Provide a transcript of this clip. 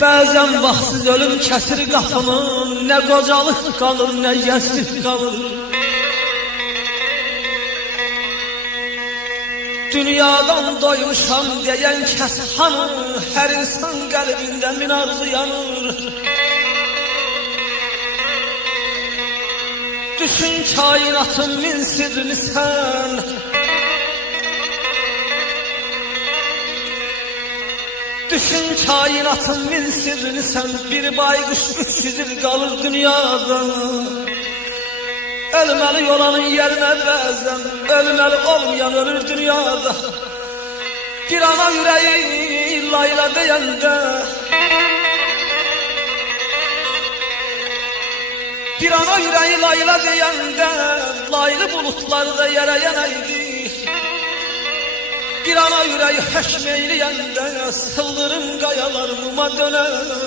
Bəzən vaxtsız ölüm kəsir qapımı, nə qocalıq qalır, nə gənclik qalır. Dünyadan doymuşam deyən kəs hanı, hər insan qəlbində min arzu yanır. Düşün kainatın min sirrini sən, düşün kainatın min sirrini sən, bir bayquş üç güzür qalır dünyada. Ölməli olanın yerinə bəzən, ölməli olmayan ölür dünyada. Bir ana yüreği layla deyəndə, bir ana yüreği layla deyəndə, laylı bulutlarda yerə yenəydi. Bir ana yüreği həşmeyləyəndə, sıldırım qayalar muma dönər.